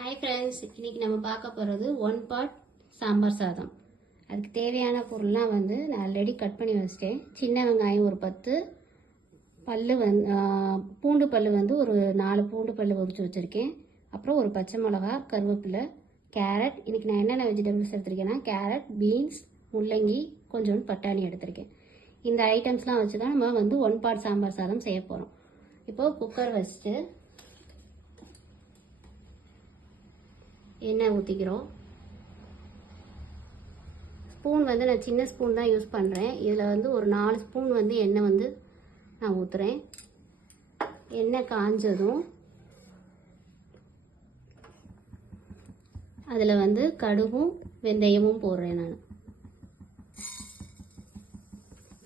Hi friends, இன்றைக்கி நம்ம பார்க்க போகிறது 1 பாட் சாம்பார் சாதம். அதுக்கு தேவையான பொருள்லாம் நான் ஆல்ரெடி கட் பண்ணி வச்சிட்டேன். சின்ன வெங்காயம் ஒரு 10, பூண்டு பல் ஒரு 4 பூண்டு பல் உரிச்சு வச்சுருக்கேன். அப்புறம் ஒரு பச்சை மிளகா, கருவேப்பிலை, கேரட். இன்றைக்கி நான் என்னென்ன வெஜிடபிள்ஸ் எடுத்திருக்கேன்னா கேரட், பீன்ஸ், முள்ளங்கி, கொஞ்சோண்டு பட்டாணி எடுத்திருக்கேன். இந்த ஐட்டம்ஸ்லாம் வச்சு தான் நம்ம 1 பாட் சாம்பார் சாதம் செய்ய போகிறோம். இப்போது குக்கர் வச்சுட்டு எண்ணெய் ஊற்றிக்கிறோம். ஸ்பூன் நான் சின்ன ஸ்பூன் தான் யூஸ் பண்ணுறேன். இதில் ஒரு 4 ஸ்பூன் எண்ணெய் நான் ஊற்றுறேன். எண்ணெய் காஞ்சதும் அதில் கடுகும் வெந்தயமும் போடுறேன். நான்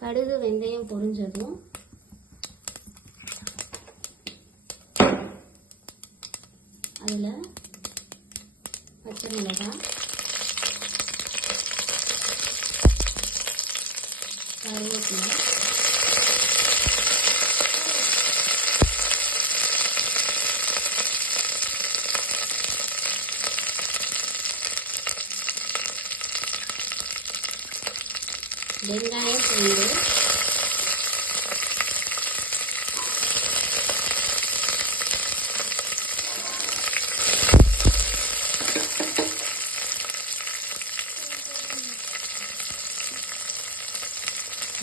கடுகு வெந்தயம் பொரிஞ்சதும் அதில் பச்சை மிளகாய், கருவேப்பிலை, வெங்காயம், பூண்டு,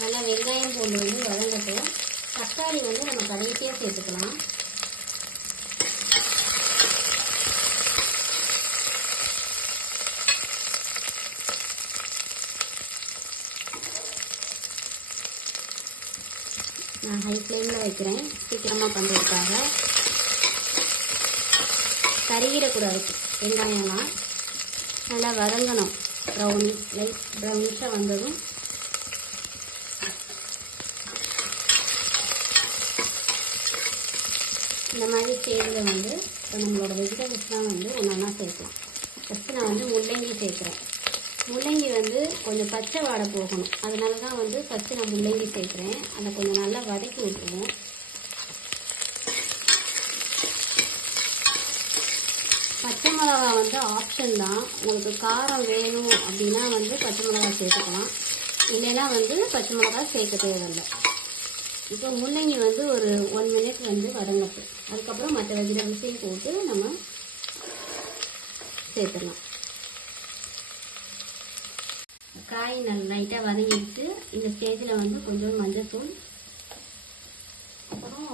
நல்லா வெங்காயம் பூண்டு வதங்கட்டும். தக்காளி நம்ம கடைசியாக சேர்த்துக்கலாம். நான் ஹை ஃப்ளேமில் வைக்கிறேன், சீக்கிரமாக பண்ணுறதுக்காக. கருகிடக்கூடாது. வெங்காயம்லாம் நல்லா வதங்கணும். லைட் ப்ரௌனிஷாக வந்ததும் இந்த மாதிரி ஸ்டேஜில் இப்போ நம்மளோட வெஜிடபிள்ஸ்லாம் ஒன்றா சேர்க்கலாம். ஃபஸ்ட்டு நான் முள்ளங்கி சேர்க்குறேன். முள்ளங்கி கொஞ்சம் பச்சை வாடை போகணும். அதனால தான் ஃபஸ்ட்டு நான் முள்ளங்கி சேர்க்குறேன். அதை கொஞ்சம் நல்லா வதக்கி விட்டுருவோம். பச்சை மிளகா ஆப்ஷன் தான். உங்களுக்கு காரம் வேணும் அப்படின்னா பச்சை மிளகா சேர்த்துக்கலாம். இல்லைன்னா பச்சை மிளகா சேர்க்க தேவையில்லை. இப்போ முள்ளங்கி ஒரு 1 மினிட் வதங்கட்டும். அதுக்கப்புறம் மற்ற வெஜிடபிள்ஸையும் போட்டு நம்ம சேர்த்துடலாம். காய் நல்லா லைட்டாக வதங்கிட்டு இந்த ஸ்டேஜில் கொஞ்சம் மஞ்சள்தூள், அப்புறம்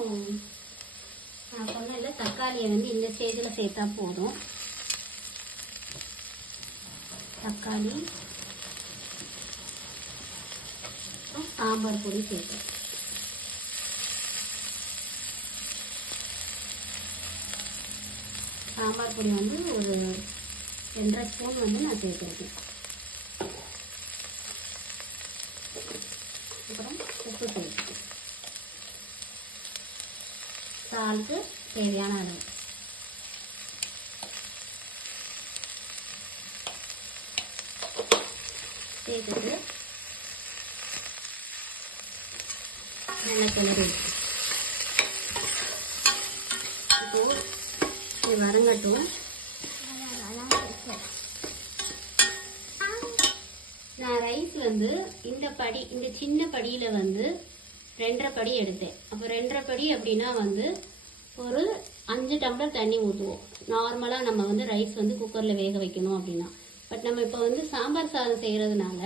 நான் சொன்ன தக்காளியை இந்த ஸ்டேஜில் சேர்த்தா போதும். தக்காளி, சாம்பார் பொடி சேர்த்தேன். சாம்பார் பொடி ஒரு 2.5 ஸ்பூன் நான் சேர்த்துருக்கேன். அப்புறம் உப்பு சேர்த்துக்கேன். சால்ட்டு தேவையான அளவு. சேர்த்துட்டு நல்லா கிளறி இப்போ வதங்கட்டும். நான் ரைஸ் இந்த சின்ன படியில் 2.5 படி எடுத்தேன். அப்போ 2.5 படி அப்படின்னா ஒரு 5 டம்ளர் தண்ணி ஊற்றுவோம். நார்மலாக நம்ம ரைஸ் குக்கரில் வேக வைக்கணும் அப்படின்னா. பட் நம்ம இப்போ சாம்பார் சாதம் செய்கிறதுனால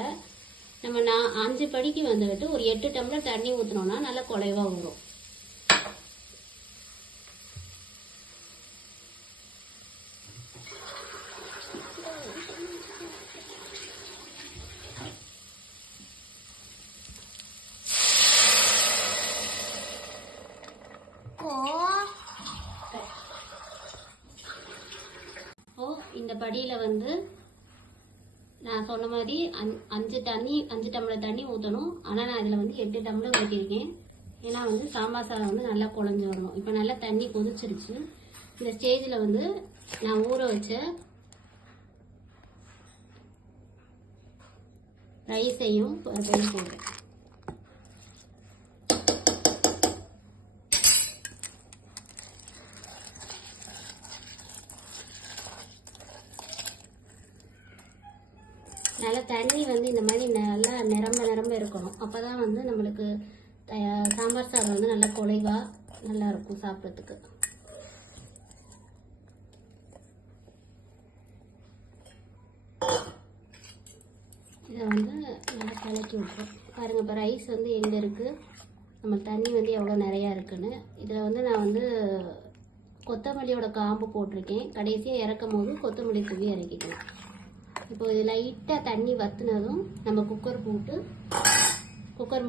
நம்ம 5 படிக்கு ஒரு 8 டம்ளர் தண்ணி ஊற்றினோன்னா நல்லா குலைவாக வரும். இந்த படியில் நான் சொன்ன மாதிரி 5 டம்ளர் தண்ணி ஊற்றணும். ஆனால் நான் இதில் 8 டம்ளர் ஊற்றிருக்கேன். ஏன்னா சாம்பார் சாதம் நல்லா குழஞ்சி வரணும். இப்போ நல்லா தண்ணி கொதிச்சிருச்சு. இந்த ஸ்டேஜில் நான் ஊற வச்ச ரைஸையும் போடுறேன். நல்லா தண்ணி வந்து இந்த மாதிரி நல்லா நிரம்ப இருக்கணும். அப்போ தான் வந்து நம்மளுக்கு சாம்பார் சாதம் வந்து நல்லா குழைவாக நல்லா இருக்கும் சாப்பிட்றதுக்கு. இதை வந்து நல்லா கலக்கி விட்டுரும். பாருங்கள், இப்போ ரைஸ் வந்து எங்கே இருக்குது, நம்ம தண்ணி வந்து எவ்வளோ நிறையா இருக்குன்னு. இதில் வந்து நான் வந்து கொத்தமல்லியோட காம்பு போட்டிருக்கேன். கடைசியாக இறக்கும் போது கொத்தமல்லி தூவி இறக்கிக்கலாம். இப்போ இது லைட்டாக தண்ணி வற்றினதும் நம்ம குக்கர்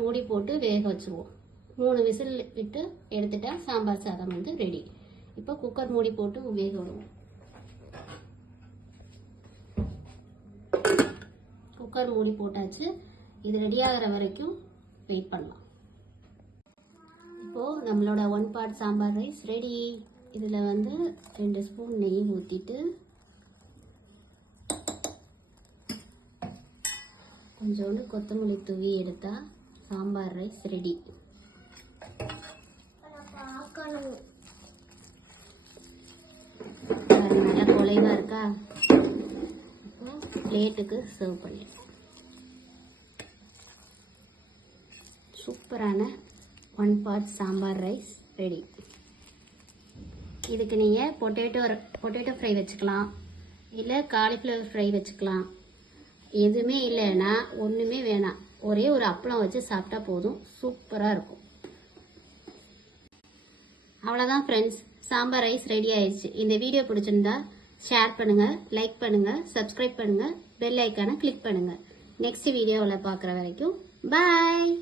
மூடி போட்டு வேக வச்சுருவோம். 3 விசில் விட்டு எடுத்துட்டா சாம்பார் சாதம் வந்து ரெடி. இப்போ குக்கர் மூடி போட்டு வேக விடுவோம். குக்கர் மூடி போட்டாச்சு. இது ரெடி ஆகிற வரைக்கும் வெயிட் பண்ணலாம். இப்போது நம்மளோட 1 பார்ட் சாம்பார் ரைஸ் ரெடி. இதில் வந்து 2 ஸ்பூன் நெய் ஊற்றிட்டு கொஞ்சோண்டு கொத்தமல்லி தூவி எடுத்தால் சாம்பார் ரைஸ் ரெடி. நல்லா குழைவாக இருக்கா? பிளேட்டுக்கு சர்வ் பண்ணிடலாம். சூப்பரான 1 பார்ட் சாம்பார் ரைஸ் ரெடி. இதுக்கு நீங்கள் பொட்டேட்டோ ஃப்ரை வச்சுக்கலாம், இல்லை காலிஃப்ளவர் ஃப்ரை வச்சுக்கலாம். எதுவுமே இல்லைன்னா ஒன்றுமே வேணாம், ஒரே ஒரு அப்பளம் வச்சு சாப்பிட்டா போதும், சூப்பராக இருக்கும். அவ்வளோதான் ஃப்ரெண்ட்ஸ், சாம்பார் ரைஸ் ரெடி ஆயிடுச்சு. இந்த வீடியோ பிடிச்சிருந்தா ஷேர் பண்ணுங்கள், லைக் பண்ணுங்கள், சப்ஸ்கிரைப் பண்ணுங்கள், பெல் ஐக்கானை கிளிக் பண்ணுங்கள். நெக்ஸ்ட் வீடியோவில் பார்க்குற வரைக்கும் பாய்.